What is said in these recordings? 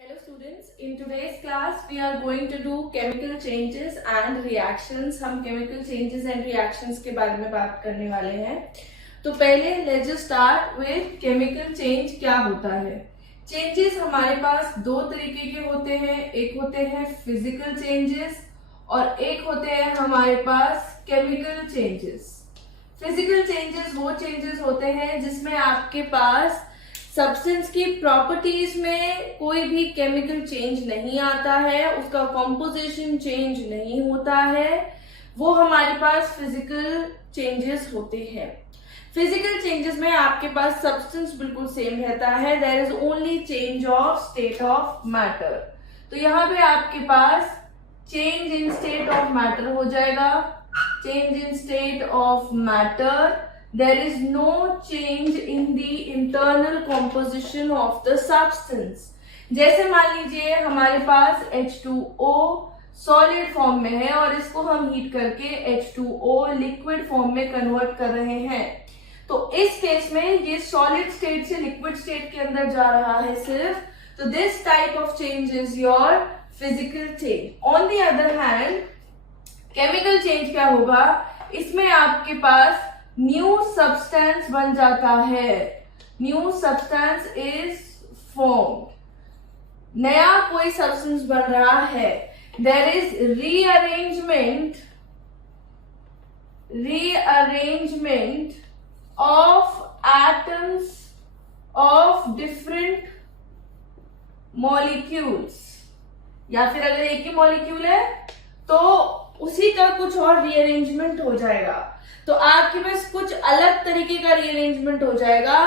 Hello students, in today's class we are going to do chemical changes and reactions. हम chemical changes and reactions के बारे में बात करने वाले हैं. तो पहले let's just start with chemical change क्या होता है. Changes हमारे पास दो तरीके के होते हैं. एक होते हैं physical changes और एक होते हैं हमारे पास chemical changes. Physical changes वो changes होते हैं जिसमें आपके पास सब्सटेंस की प्रॉपर्टीज में कोई भी केमिकल चेंज नहीं आता है, उसका कॉम्पोजिशन चेंज नहीं होता है, वो हमारे पास फिजिकल चेंजेस होते हैं. फिजिकल चेंजेस में आपके पास सब्सटेंस बिल्कुल सेम रहता है, there is only change of state of matter. तो यहाँ पे आपके पास change in state of matter हो जाएगा. Change in state of matter, there is no change in the internal composition of the substance. जैसे मान लीजिए हमारे पास H2O सॉलिड फॉर्म में है और इसको हम हीट करके H2O लिक्विड फॉर्म में कन्वर्ट कर रहे हैं. तो इस केस में ये सॉलिड स्टेट से लिक्विड स्टेट के अंदर जा रहा है सिर्फ. तो this type of change is your physical change. On the other hand chemical change क्या होगा, इसमें आपके पास न्यू सब्सटेंस बन जाता है. New substance is form. नया कोई सब्सटेंस बन रहा है. There is rearrangement of atoms of different molecules. या फिर अगर एक ही मॉलिक्यूल है तो उसी का कुछ और रीअरेंजमेंट हो जाएगा. तो आपके पास कुछ अलग तरीके का रीअरेंजमेंट हो जाएगा,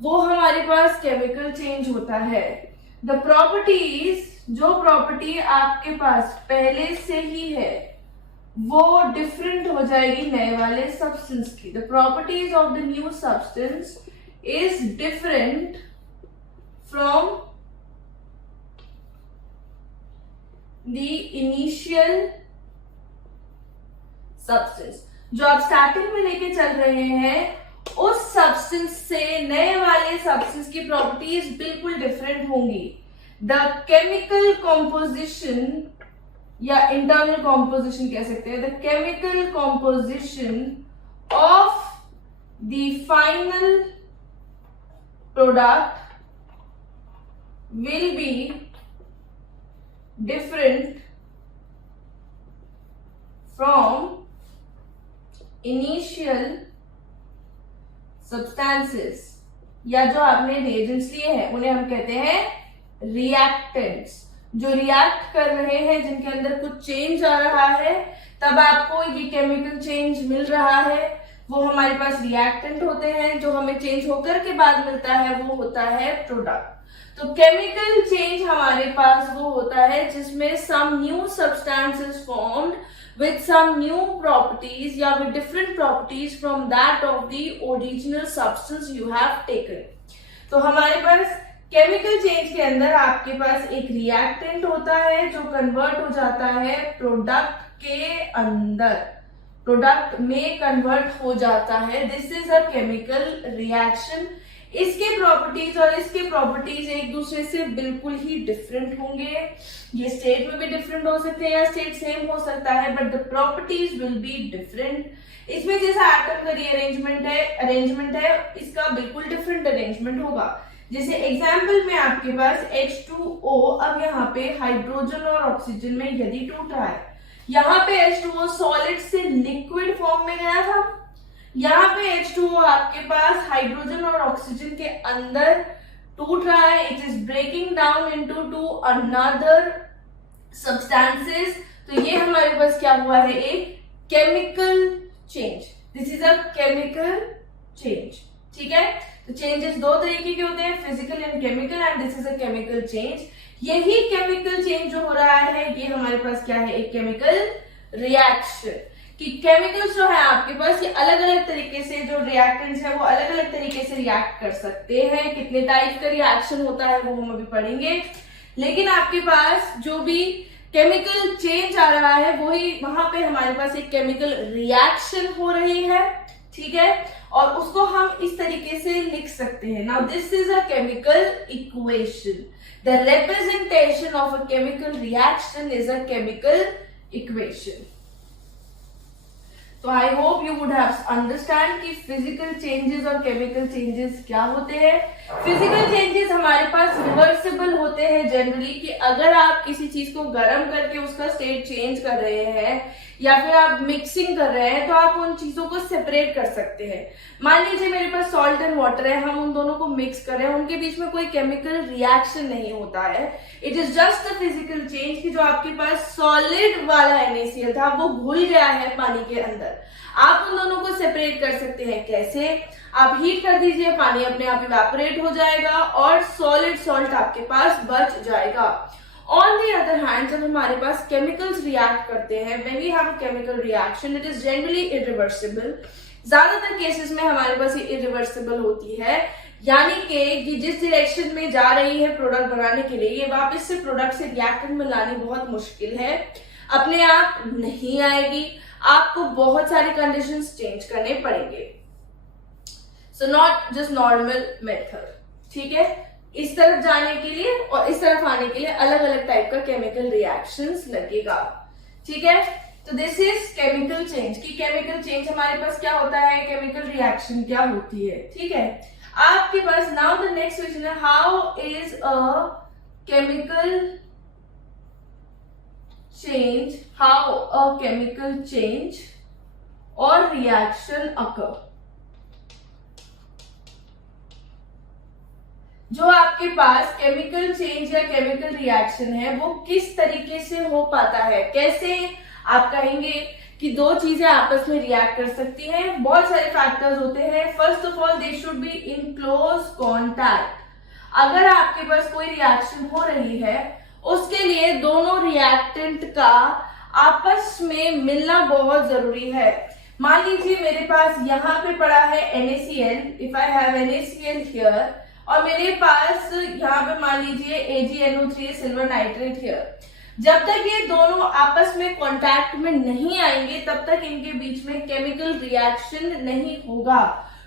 वो हमारे पास केमिकल चेंज होता है. द प्रॉपर्टीज, जो प्रॉपर्टी आपके पास पहले से ही है वो डिफरेंट हो जाएगी नए वाले सब्सटेंस की. The properties of the new substance is different from the initial substance. जो आप स्टार्टिंग में लेके चल रहे हैं उस सब्सटेंस से नए वाले सब्सटेंस की प्रॉपर्टीज बिल्कुल डिफरेंट होंगी. द केमिकल कॉम्पोजिशन या इंटरनल कॉम्पोजिशन कह सकते हैं. The chemical composition of the final product will be different from initial substances. या जो आपने रिएजेंट्स लिए हैं उन्हें हम कहते हैं रिएक्टेंट्स. जो रिएक्ट कर रहे हैं, जिनके अंदर कुछ चेंज आ रहा है, तब आपको ये केमिकल चेंज मिल रहा है, वो हमारे पास रिएक्टेंट होते हैं. जो हमें चेंज होकर के बाद मिलता है वो होता है प्रोडक्ट. तो केमिकल चेंज हमारे पास वो होता है जिसमें some new substance is formed with some new properties या with different properties from that of the original substance you have taken. तो हमारे पास केमिकल चेंज के अंदर आपके पास एक रिएक्टेंट होता है जो कन्वर्ट हो जाता है प्रोडक्ट के अंदर, प्रोडक्ट में कन्वर्ट हो जाता है. This is a chemical reaction. इसके प्रॉपर्टीज और इसके प्रॉपर्टीज एक दूसरे से बिल्कुल ही डिफरेंट होंगे. ये स्टेट में भी डिफरेंट हो सकते हैं या स्टेट सेम हो सकता है, but the properties will be different. इसमें जैसा एटम का अरेंजमेंट है इसका बिल्कुल डिफरेंट अरेंजमेंट होगा. जैसे एग्जाम्पल में आपके पास H2O, अब यहाँ पे हाइड्रोजन और ऑक्सीजन में यदि टूट रहा है, यहाँ पे H2O सॉलिड से लिक्विड फॉर्म में गया था, यहाँ पे H2O आपके पास हाइड्रोजन और ऑक्सीजन के अंदर टूट रहा है. It is breaking down into two another substances. तो ये हमारे पास क्या हुआ है, एक chemical change. This is a chemical change. ठीक है. तो चेंजेस दो तरीके के होते हैं, physical and chemical, and this is a chemical change. यही केमिकल चेंज जो हो रहा है ये हमारे पास क्या है, एक केमिकल रिएक्शन. कि केमिकल्स जो है आपके पास ये अलग अलग तरीके से, जो रिएक्टेंट्स है वो अलग अलग तरीके से रिएक्ट कर सकते हैं. कितने टाइप का रिएक्शन होता है वो हम अभी पढ़ेंगे. लेकिन आपके पास जो भी केमिकल चेंज आ रहा है वही वहां पे हमारे पास एक केमिकल रिएक्शन हो रही है. ठीक है. और उसको हम इस तरीके से लिख सकते हैं। Now this is a chemical equation. The representation of a chemical reaction is a chemical equation. तो I hope you would have understand कि फिजिकल चेंजेस और केमिकल चेंजेस क्या होते हैं। फिजिकल चेंजेस हमारे पास रिवर्सिबल होते हैं जनरली, कि अगर आप किसी चीज को गर्म करके उसका स्टेट चेंज कर रहे हैं या फिर आप मिक्सिंग कर रहे हैं तो आप उन चीजों को सेपरेट कर सकते हैं। मान लीजिए मेरे पास सॉल्ट एंड वाटर है, हम उन दोनों को मिक्स कर रहे हैं, उनके बीच में कोई केमिकल रिएक्शन नहीं होता है। It is just a physical change कि जो आपके पास सॉलिड वाला NaCl था वो घुल गया है पानी के अंदर। आप उन दोनों को सेपरेट कर सकते हैं। कैसे? आप हीट कर दीजिए, पानी अपने आप इवेपोरेट हो जाएगा और सॉलिड सॉल्ट आपके पास बच जाएगा। ऑन दी अदर हैंड, जब हमारे पास केमिकल्स रिएक्ट करते हैं, when we have a chemical reaction, it is generally irreversible. ज्यादातर केसेस में हमारे पास ये इरिवर्सिबल होती है, यानी कि जिस डायरेक्शन में जा रही है प्रोडक्ट बनाने के लिए, ये वापस से प्रोडक्ट से रिएक्टेंट में लानी बहुत मुश्किल है, अपने आप नहीं आएगी, आपको बहुत सारे कंडीशंस चेंज करने पड़ेंगे। So not just normal method, ठीक है। इस तरफ जाने के लिए और इस तरफ आने के लिए अलग अलग टाइप का केमिकल रिएक्शंस लगेगा, ठीक है। तो दिस इज केमिकल चेंज। कि केमिकल चेंज हमारे पास क्या होता है, केमिकल रिएक्शन क्या होती है, ठीक है। आपके पास नाउ द नेक्स्ट क्वेश्चन है, how is a chemical change, how a chemical change और रिएक्शन अकर। जो आपके पास केमिकल चेंज या केमिकल रिएक्शन है वो किस तरीके से हो पाता है, कैसे आप कहेंगे कि दो चीजें आपस में रिएक्ट कर सकती हैं। बहुत सारे फैक्टर्स होते हैं। First of all, they should be in close contact. अगर आपके पास कोई रिएक्शन हो रही है उसके लिए दोनों रिएक्टेंट का आपस में मिलना बहुत जरूरी है। मान लीजिए मेरे पास यहाँ पे पड़ा है NaCl, if I have NaCl here, और मेरे पास यहाँ पे मान लीजिए AgNO3 सिल्वर नाइट्रेट हियर। जब तक ये दोनों आपस में कांटेक्ट में नहीं आएंगे तब तक इनके बीच में केमिकल रिएक्शन नहीं होगा।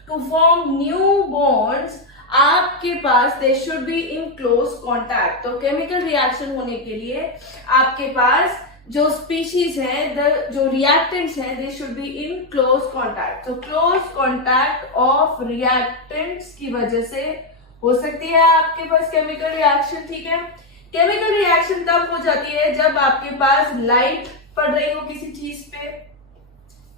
टू फॉर्म न्यू बॉन्ड्स आपके पास they should be in close contact. तो केमिकल रिएक्शन होने के लिए आपके पास जो स्पीशीज है, जो रिएक्टेंट्स हैं, दे should be in close contact. तो क्लोज कांटेक्ट ऑफ रिएक्टेंट्स की वजह से हो सकती है आपके पास केमिकल रिएक्शन, ठीक है। केमिकल रिएक्शन तब हो जाती है जब आपके पास लाइट पड़ रही हो किसी चीज पे।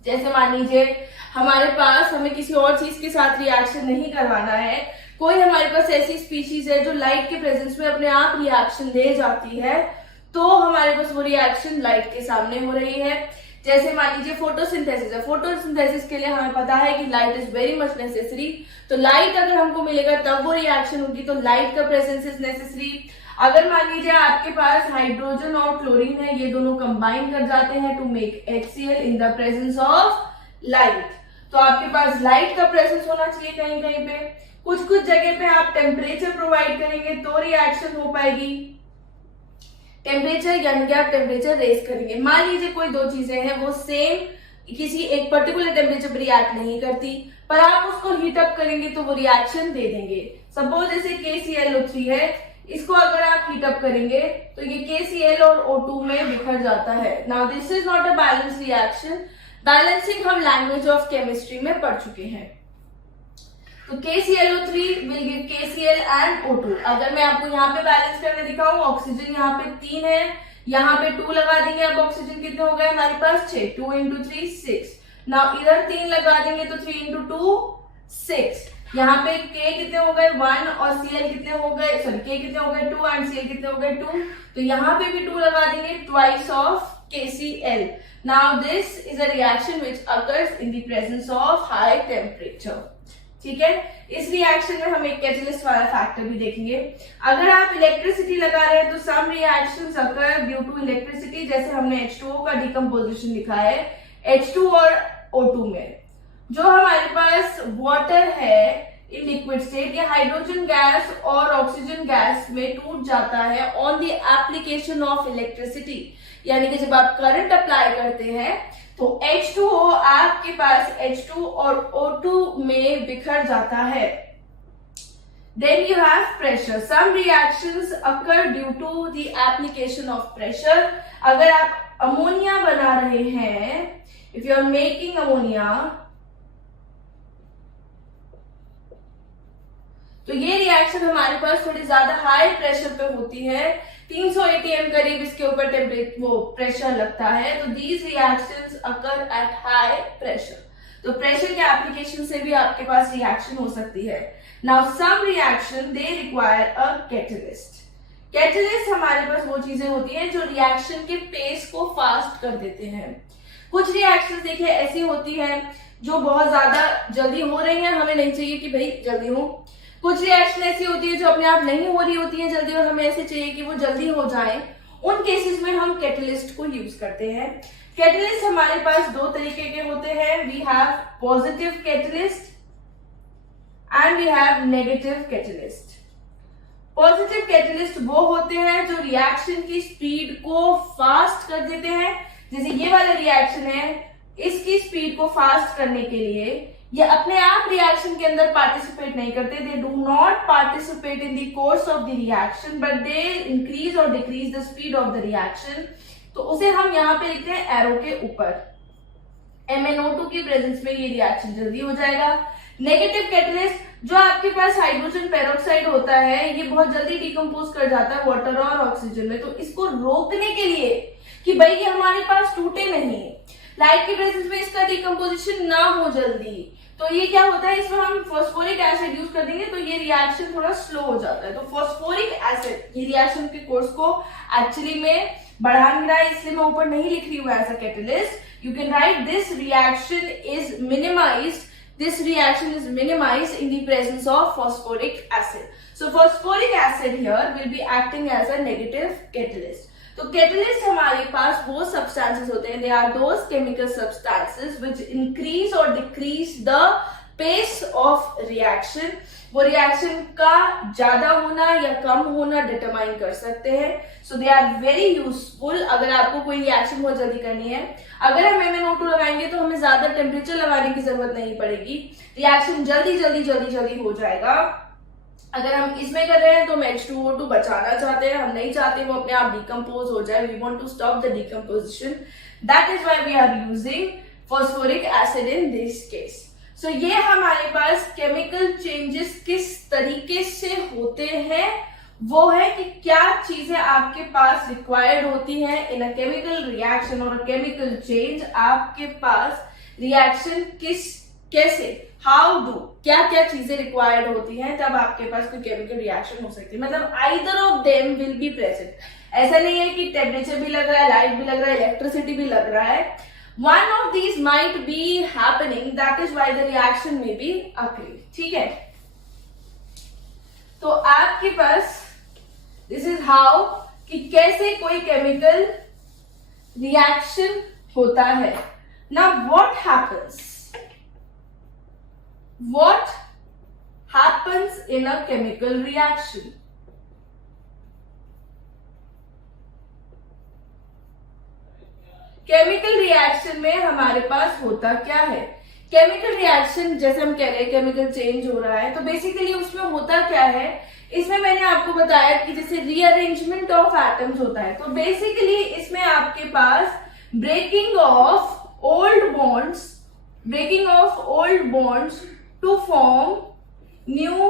जैसे मान लीजिए हमारे पास, हमें किसी और चीज के साथ रिएक्शन नहीं करवाना है, कोई हमारे पास ऐसी स्पीशीज है जो लाइट के प्रेजेंस में अपने आप रिएक्शन दे जाती है, तो हमारे पास वो रिएक्शन लाइट के सामने हो रही है। जैसे मान लीजिए फोटोसिंथेसिस है, फोटोसिंथेसिस के लिए हमें पता है कि light is very much necessary. तो लाइट अगर हमको मिलेगा तब वो रिएक्शन होगी, तो लाइट का प्रेजेंस इज नेसेसरी। अगर मान लीजिए आपके पास हाइड्रोजन और क्लोरीन है, ये दोनों कंबाइन कर जाते हैं to make HCl in the presence of light, तो आपके पास लाइट का प्रेजेंस होना चाहिए कहीं कहीं पे। कुछ कुछ जगह पे आप टेम्परेचर प्रोवाइड करेंगे तो रिएक्शन हो पाएगी। टेम्परेचर यानी कि आप टेम्परेचर रेज करेंगे। मान लीजिए कोई दो चीजें हैं वो सेम किसी एक पर्टिकुलर टेम्परेचर पर रिएक्ट नहीं करती, पर आप उसको हीट अप करेंगे तो वो रिएक्शन दे देंगे। सपोज जैसे KClO3 है, इसको अगर आप हीट अप करेंगे तो ये KCl और O2 में बिखर जाता है। Now this is not a balance reaction. Balancing हम लैंग्वेज ऑफ केमिस्ट्री में पढ़ चुके हैं। तो KClO3 will give KCl and O2। अगर मैं आपको यहाँ पे बैलेंस करके दिखाऊं, ऑक्सीजन यहाँ पे 3 है, यहाँ पे 2 लगा देंगे, अब ऑक्सीजन कितने हो गए हमारे पास 6, 2 into 3 6। नाउ इधर 3 लगा देंगे तो 3 into 2 6। यहाँ पे K कितने हो गए 1 और Cl कितने हो गए, सॉरी K कितने हो गए 2 एंड Cl कितने हो गए 2। तो यहाँ पे भी 2 लगा देंगे, twice of KCl। Now this is a reaction which occurs in the presence of high temperature, ठीक है। इस रिएक्शन में हम एक कैटलिस्ट वाला फैक्टर भी देखेंगे। अगर आप इलेक्ट्रिसिटी लगा रहे हैं तो some reactions occur due to electricity, जैसे हमने H2O का डिकम्पोजिशन लिखा है H2 और O2 में। जो हमारे पास वाटर है इन लिक्विड स्टेट, ये हाइड्रोजन गैस और ऑक्सीजन गैस में टूट जाता है on the application of electricity. यानी कि जब आप करंट अप्लाई करते हैं तो H2O आपके पास H2 और O2 में बिखर जाता है। Then you have pressure. Some reactions occur due to the application of pressure. अगर आप अमोनिया बना रहे हैं, if you are making ammonia, तो ये रिएक्शन हमारे पास थोड़ी ज्यादा हाई प्रेशर पे होती है, 300 atm करीब इसके ऊपर टेम्परेचर वो प्रेशर लगता है। तो these reactions occur at high pressure. तो प्रेशर के एप्लीकेशन से भी आपके पास रिएक्शन हो सकती है। Now some reaction they require a catalyst. Catalyst हमारे पास वो चीजें होती हैं जो रिएक्शन के पेस को फास्ट कर देते हैं। कुछ रिएक्शन देखिए ऐसी होती है जो बहुत ज्यादा जल्दी हो रही है, हमें नहीं चाहिए कि भाई जल्दी हो। कुछ रिएक्शन ऐसी होती है जो अपने आप नहीं हो रही होती है जल्दी और हमें ऐसे चाहिए कि वो जल्दी हो जाए। उन केसेस में हम कैटलिस्ट को यूज करते हैं। कैटलिस्ट हमारे पास दो तरीके के होते हैं। We have positive catalyst and we have negative catalyst. Positive catalyst वो होते हैं जो रिएक्शन की स्पीड को फास्ट कर देते हैं। जैसे ये वाला रिएक्शन है, इसकी स्पीड को फास्ट करने के लिए ये अपने आप रिएक्शन के अंदर पार्टिसिपेट नहीं करते। They do not participate in the course of the reaction but they increase और decrease the speed of the reaction. तो उसे हम यहाँ पे लिखते हैं एरो के ऊपर। MnO2 की प्रेजेंस में ये रिएक्शन जल्दी हो जाएगा। नेगेटिव कैटलिस्ट जो आपके पास हाइड्रोजन पेरोक्साइड होता है, ये बहुत जल्दी डिकम्पोज कर जाता है वाटर और ऑक्सीजन में। तो इसको रोकने के लिए कि भाई ये हमारे पास टूटे नहीं, लाइट की प्रेजेंस में इसका डिकम्पोजिशन ना हो जल्दी, तो ये क्या होता है, इसमें हम फॉस्फोरिक एसिड यूज कर देंगे तो ये रिएक्शन थोड़ा स्लो हो जाता है। तो फॉस्फोरिक एसिड ये रिएक्शन के कोर्स को एक्चुअली में बढ़ा नहीं रहा है, इसलिए मैं ऊपर नहीं लिख रही हूँ as a catalyst. You can write this reaction is minimised, this reaction is minimized in the presence of phosphoric acid. So phosphoric acid here will be acting as a negative catalyst. तो catalyst हमारे पास वो substances होते हैं, they are those chemical substances which increase और decrease the pace of reaction. वो रिएक्शन का ज्यादा होना या कम होना डिटरमाइन कर सकते हैं। सो दे आर वेरी यूजफुल अगर आपको कोई रिएक्शन बहुत जल्दी करनी है। अगर हम MnO2 लगाएंगे तो हमें ज्यादा टेम्परेचर लगाने की जरूरत नहीं पड़ेगी, रिएक्शन जल्दी जल्दी जल्दी जल्दी हो जाएगा। अगर हम इसमें कर रहे हैं तो हम H2O2 बचाना चाहते हैं, हम नहीं चाहते वो अपने आप डिकम्पोज हो जाए। We want to stop the decomposition, that is why we are using phosphoric acid in this case. So ये हमारे पास केमिकल चेंजेस किस तरीके से होते हैं वो है कि क्या चीजें आपके पास रिक्वायर्ड होती हैं इन अ केमिकल रिएक्शन और केमिकल चेंज। आपके पास रिएक्शन कैसे, हाउ डू, क्या क्या चीजें रिक्वायर्ड होती हैं तब आपके पास कोई केमिकल रिएक्शन हो सकती है। मतलब either of them will be present. ऐसा नहीं है कि टेम्परेचर भी लग रहा है, लाइट भी लग रहा है, इलेक्ट्रिसिटी भी लग रहा है। One of these might be happening, that is why the reaction may be occurring. ठीक है, तो आपके पास this is how कि कैसे कोई केमिकल रिएक्शन होता है। Now what happens? What happens in a chemical reaction? Chemical reaction में हमारे पास होता क्या है। केमिकल रिएक्शन जैसे हम कह रहे हैं केमिकल चेंज हो रहा है, तो बेसिकली उसमें होता क्या है, इसमें मैंने आपको बताया कि जैसे रीअरेंजमेंट ऑफ एटम्स होता है। तो बेसिकली इसमें आपके पास breaking of old bonds to form new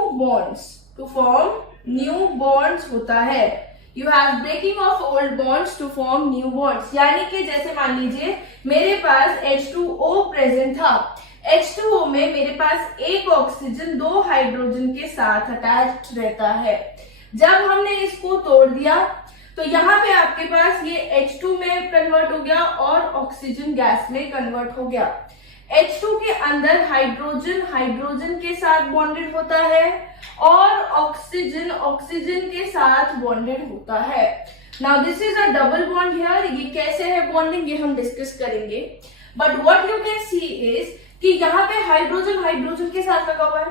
bonds होता है। You have breaking of old bonds to form new bonds। यानी कि जैसे मान लीजिए मेरे पास H2O प्रेजेंट था, H2O में मेरे पास एक ऑक्सीजन दो हाइड्रोजन के साथ अटैच्ड रहता है। जब हमने इसको तोड़ दिया तो यहाँ पे आपके पास ये H2 में कन्वर्ट हो गया और ऑक्सीजन गैस में कन्वर्ट हो गया। H2 के अंदर हाइड्रोजन के साथ बॉन्डेड होता है और ऑक्सीजन के साथ बॉन्डेड होता है। Now this is a double bond here. ये कैसे है बॉन्डिंग ये हम डिस्कस करेंगे, but what you can see is कि यहाँ पे हाइड्रोजन के साथ लगा हुआ है।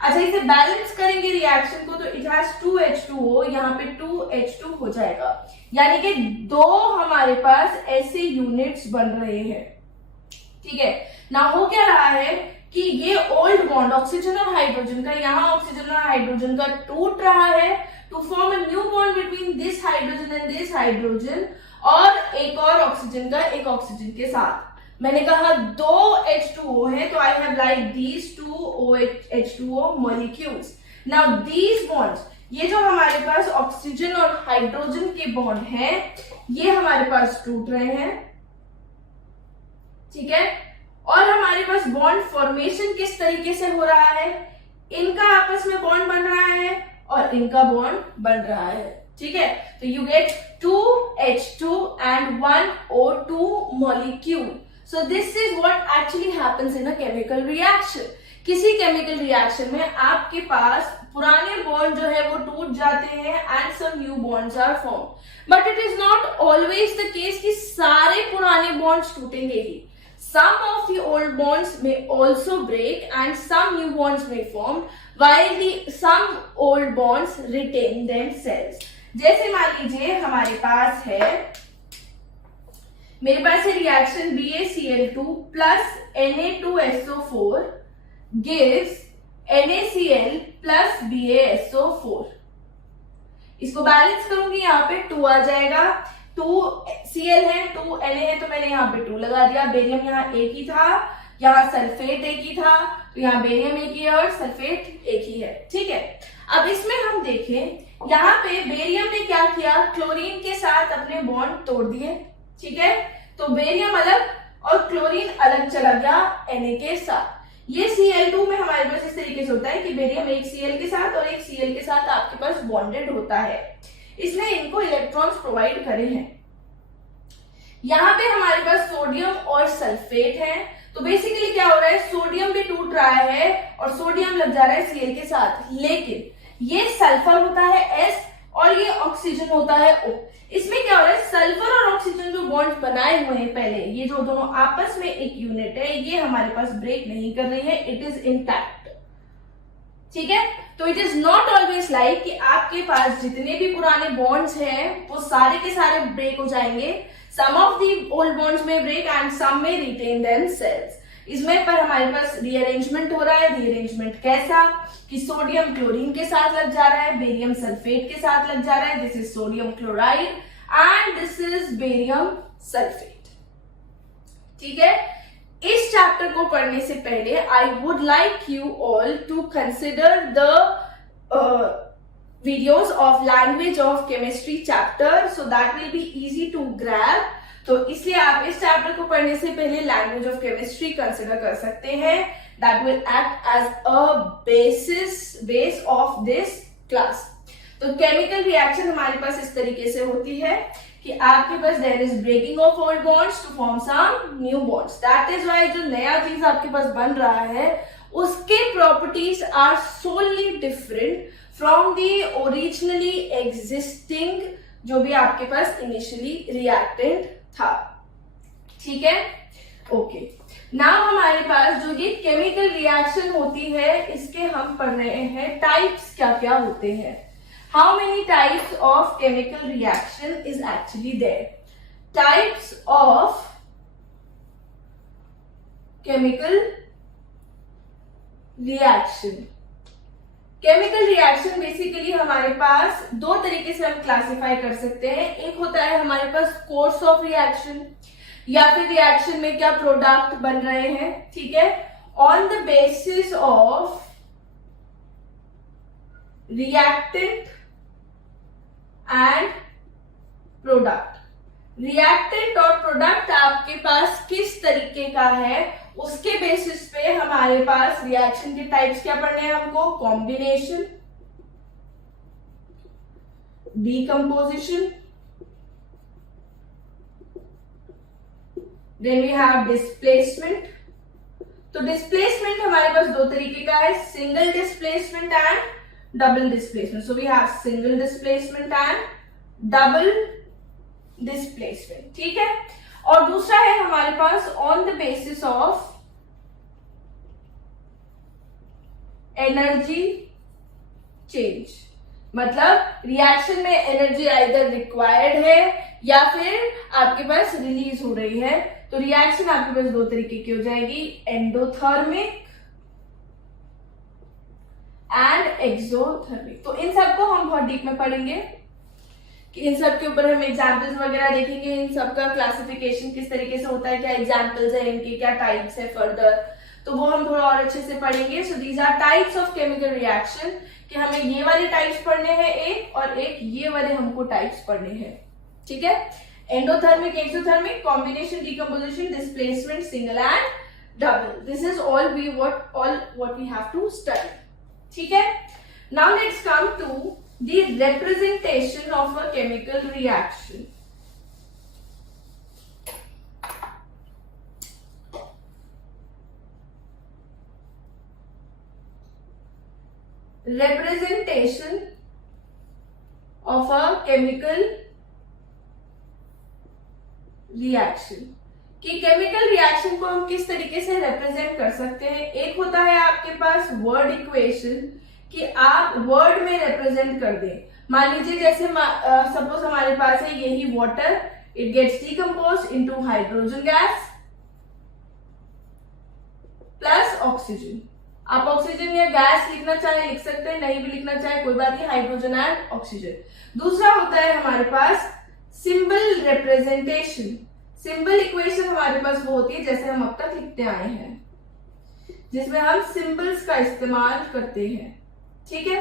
अच्छा, इसे बैलेंस करेंगे रिएक्शन को तो इट हैज 2H2O, यहाँ पे 2H2 हो जाएगा। यानी कि दो हमारे पास ऐसे यूनिट्स बन रहे हैं। ठीक है ना। हो क्या रहा है कि ये ओल्ड बॉन्ड ऑक्सीजन और हाइड्रोजन का, यहाँ ऑक्सीजन और हाइड्रोजन का टूट रहा है to form a new bond between this hydrogen and this hydrogen, और एक और ऑक्सीजन का एक ऑक्सीजन के साथ। मैंने कहा दो H2O है, तो I have like these two H2O molecules. Now these bonds, ये जो हमारे पास ऑक्सीजन और हाइड्रोजन के बॉन्ड हैं, ये हमारे पास टूट रहे हैं, ठीक है। और हमारे पास बॉन्ड फॉर्मेशन किस तरीके से हो रहा है, इनका आपस में बॉन्ड बन रहा है और इनका बॉन्ड बन रहा है, ठीक है। तो you get 2H2 and 1O2 molecule. So this is what actually happens in a chemical reaction. किसी केमिकल रिएक्शन में आपके पास पुराने बॉन्ड जो है वो टूट जाते हैं and some new bonds are form, but it is not always the case कि सारे पुराने बॉन्ड्स टूटेंगे ही। Some of the old bonds may also break and some new bonds may form, while some old bonds retain themselves. जैसे मान लीजिए हमारे पास है, मेरे पास है reaction BaCl2 plus Na2SO4 gives NaCl plus BaSO4। इसको बैलेंस करूंगी, यहाँ पे 2 आ जाएगा, 2Cl है 2Na है तो मैंने यहाँ पे 2 लगा दिया। बेरियम यहाँ एक ही था, यहाँ सल्फेट एक ही था, तो यहाँ बेरियम एक ही है और सल्फेट एक ही है, ठीक है। अब इसमें हम देखें, यहाँ पे बेरियम ने क्या किया, क्लोरीन के साथ अपने बॉन्ड तोड़ दिए, ठीक है। तो बेरियम अलग और क्लोरीन अलग चला गया Na के साथ। ये Cl2 में हमारे पास इस तरीके से होता है कि बेरियम एक Cl के साथ और एक Cl के साथ आपके पास बॉन्डेड होता है, इसने इनको इलेक्ट्रॉन्स प्रोवाइड करे हैं। यहाँ पे हमारे पास सोडियम और सल्फेट है, तो बेसिकली क्या हो रहा है, सोडियम भी टूट रहा है और सोडियम लग जा रहा है Cl के साथ, लेकिन ये सल्फर होता है S और ये ऑक्सीजन होता है O। इसमें क्या हो रहा है, सल्फर और ऑक्सीजन जो बॉन्ड बनाए हुए हैं पहले, ये जो दोनों आपस में एक यूनिट है, ये हमारे पास ब्रेक नहीं कर रही है, इट इज इंटैक्ट, ठीक है। तो it is not always like कि आपके पास जितने भी पुराने बॉन्ड्स हैं वो सारे के सारे ब्रेक हो जाएंगे। सम ऑफ दी ओल्ड बॉन्ड्स में ब्रेक एंड सम में रिटेन देमसेल्व्स। इसमें पर हमारे पास रीअरेंजमेंट हो रहा है। रीअरेंजमेंट कैसा कि सोडियम क्लोरीन के साथ लग जा रहा है, बेरियम सल्फेट के साथ लग जा रहा है, this is sodium chloride and this is barium sulphate, ठीक है। इस चैप्टर को पढ़ने से पहले I would like you all to consider the videos of language of chemistry chapter, so that will be easy to grab. तो इसलिए आप इस चैप्टर को पढ़ने से पहले लैंग्वेज ऑफ केमिस्ट्री कंसिडर कर सकते हैं, that will act as a base of this class. तो केमिकल रिएक्शन हमारे पास इस तरीके से होती है कि आपके पास there is breaking of old bonds to form some new bonds, that is why जो नया चीज आपके पास बन रहा है उसके properties are solely different from the originally existing जो भी आपके पास इनिशियली रिएक्टेंट था, ठीक है। ओके, नाउ हमारे पास जो ये केमिकल रिएक्शन होती है इसके हम पढ़ रहे हैं टाइप्स क्या क्या होते हैं। How many types of chemical reaction is actually there. Types of chemical reaction. Chemical reaction basically हमारे पास दो तरीके से हम क्लासिफाई कर सकते हैं। एक होता है हमारे पास कोर्स ऑफ रिएक्शन, या फिर रिएक्शन में क्या प्रोडक्ट बन रहे हैं, ठीक है, on the basis of reactant and product. Reactant और प्रोडक्ट आपके पास किस तरीके का है उसके बेसिस पे हमारे पास रिएक्शन के टाइप्स क्या पढ़ने हैं हमको, combination, decomposition, then we have displacement. तो डिस्प्लेसमेंट हमारे पास दो तरीके का है, single displacement and double displacement. So we have single displacement and double displacement, ठीक है। और दूसरा है हमारे पास on the basis of energy change, मतलब रिएक्शन में एनर्जी आइदर रिक्वायर्ड है या फिर आपके पास रिलीज हो रही है। तो रिएक्शन आपके पास दो तरीके की हो जाएगी, एंडोथर्मिक एंड एक्सोथर्मिक। तो इन सबको हम बहुत डीप में पढ़ेंगे कि इन सब के ऊपर हम एग्जाम्पल्स वगैरह देखेंगे, इन सब का क्लासिफिकेशन किस तरीके से होता है, क्या एग्जाम्पल्स है इनके, क्या टाइप्स है फर्दर, तो वो हम थोड़ा और अच्छे से पढ़ेंगे। So these are types of chemical reaction, कि हमें ये वाले टाइप्स पढ़ने हैं एक, और एक ये वाले हमको टाइप्स पढ़ने हैं, ठीक है। Endothermic, exothermic, combination, decomposition, displacement, single and double, this is all what we have to study, ठीक है। Now let's come to the representation of a chemical reaction. Representation of a chemical reaction, कि chemical reaction को हम किस तरीके से represent कर सकते हैं। एक होता है आपके पास वर्ड इक्वेशन, कि आप वर्ड में रिप्रेजेंट कर दें। मान लीजिए जैसे सपोज हमारे पास है यही water, it gets decompose into hydrogen gas plus oxygen. आप ऑक्सीजन या गैस लिखना चाहे लिख सकते हैं, नहीं भी लिखना चाहे कोई बात नहीं, हाइड्रोजन एंड ऑक्सीजन। दूसरा होता है हमारे पास सिंबल रिप्रेजेंटेशन। सिंबल इक्वेशन हमारे पास वो होती है जैसे हम अब तक लिखते आए हैं, जिसमें हम सिंबल्स का इस्तेमाल करते हैं, ठीक है,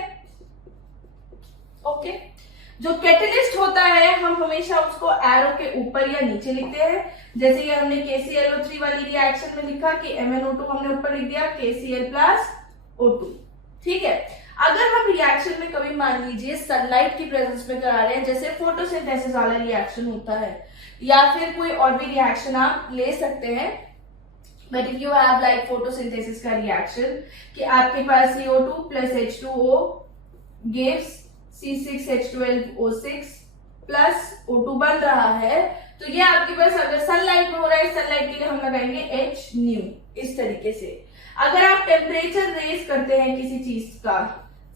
ओके। जो कैटलिस्ट होता है हम हमेशा उसको एरो के ऊपर या नीचे लिखते हैं, जैसे ये हमने KClO3 वाली रिएक्शन में लिखा कि MnO2 हमने ऊपर लिख दिया KCl प्लस O2, ठीक है। अगर हम रिएक्शन में कभी मान लीजिए सनलाइट की प्रेजेंस में करा रहे हैं, जैसे फोटोसिंथेसिस वाला रिएक्शन होता है, या फिर कोई और भी रिएक्शन आप ले सकते हैं, but if you have like photosynthesis का रिएक्शन कि आपके पास CO2 plus H2O gives C6H12O6 plus O2 बन रहा है, तो ये आपके पास अगर सनलाइट में हो रहा है, सनलाइट के लिए हम लगाएंगे H nu इस तरीके से। अगर आप टेम्परेचर रेज करते हैं किसी चीज का,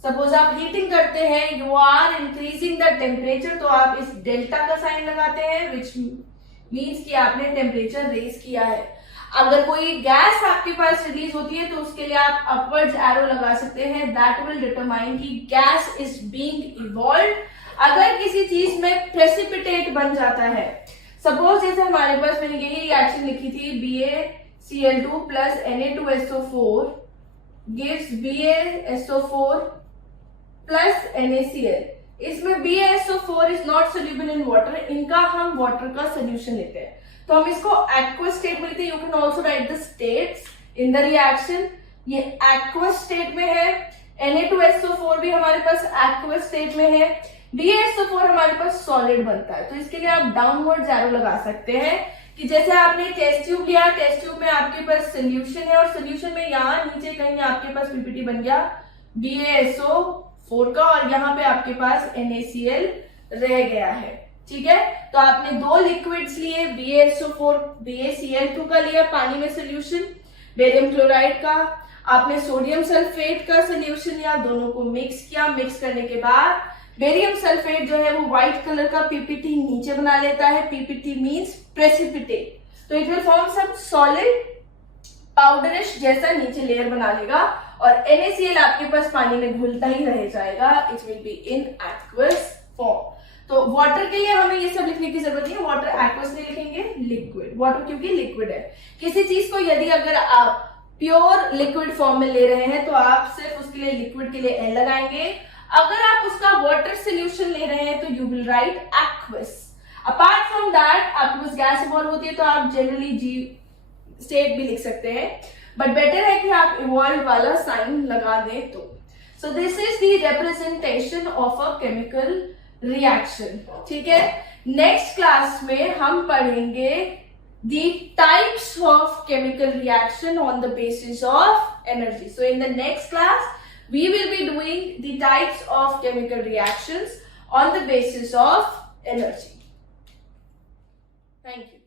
सपोज आप हीटिंग करते हैं, you are increasing the temperature, तो आप इस डेल्टा का साइन लगाते हैं, विच मीन्स कि आपने टेम्परेचर रेज किया है। अगर कोई गैस आपके पास रिलीज होती है तो उसके लिए आप अपवर्ड्स एरो लगा सकते हैं, दैट विल डिटरमाइन कि गैस इज बीइंग इवॉल्व। अगर किसी चीज में प्रेसिपिटेट बन जाता है, सपोज जैसे हमारे पास मैंने यही रिएक्शन लिखी थी, BaCl2 plus Na2SO4 gives BaSO4 plus NaCl। इसमें BaSO4 is not soluble in water, इनका हम वाटर का सोल्यूशन लेते हैं, तो हम इसको एक्वस स्टेट में लेते हैं। You can also right the states in the reaction, ये एक्वस स्टेट में है, Na2SO4 भी हमारे पास एक्वस स्टेट में है, BaSO4 हमारे पास सॉलिड बनता है। तो इसके लिए आप डाउनवर्ड एरो लगा सकते हैं कि जैसे आपने टेस्ट ट्यूब लिया, टेस्ट ट्यूब में आपके पास सोल्यूशन है, और सोल्यूशन में यहाँ नीचे कहीं आपके पास पीपीटी बन गया BaSO4 का, और यहाँ पे आपके पास NaCl रह गया है, ठीक है। तो आपने दो लिक्विड्स लिए, BaSO4 BaCl2 का लिया पानी में सोल्यूशन, बेरियम क्लोराइड का, आपने सोडियम सल्फेट का सोल्यूशन लिया, दोनों को मिक्स किया। मिक्स करने के बाद बेरियम सल्फेट जो है वो व्हाइट कलर का पीपीटी नीचे बना लेता है, पीपीटी मींस प्रेसिपिटेट, तो it will form some solid powderish जैसा नीचे लेयर बना लेगा, और NaCl आपके पास पानी में घुलता ही रह जाएगा, it will be in aqueous form. तो वाटर के लिए हमें ये सब लिखने की जरूरत नहीं है, वाटर एक्वस नहीं लिखेंगे, लिक्विड, वाटर क्योंकि लिक्विड है। किसी चीज को यदि अगर आप प्योर लिक्विड फॉर्म में ले रहे हैं तो आप सिर्फ उसके लिए लिक्विड के लिए L लगाएंगे। अगर आप उसका वाटर सोल्यूशन ले रहे हैं तो you will write aqueous. Apart from that आपके पास गैस इवॉल्व होती है तो आप जनरली G स्टेट भी लिख सकते हैं, बट बेटर है कि आप इवॉल्व वाला साइन लगा दें। तो so this is the representation of a chemical reaction, ठीक है। नेक्स्ट क्लास में हम पढ़ेंगे the types of chemical reaction on the basis of energy. So in the next class we will be doing the types of chemical reactions on the basis of energy. Thank you.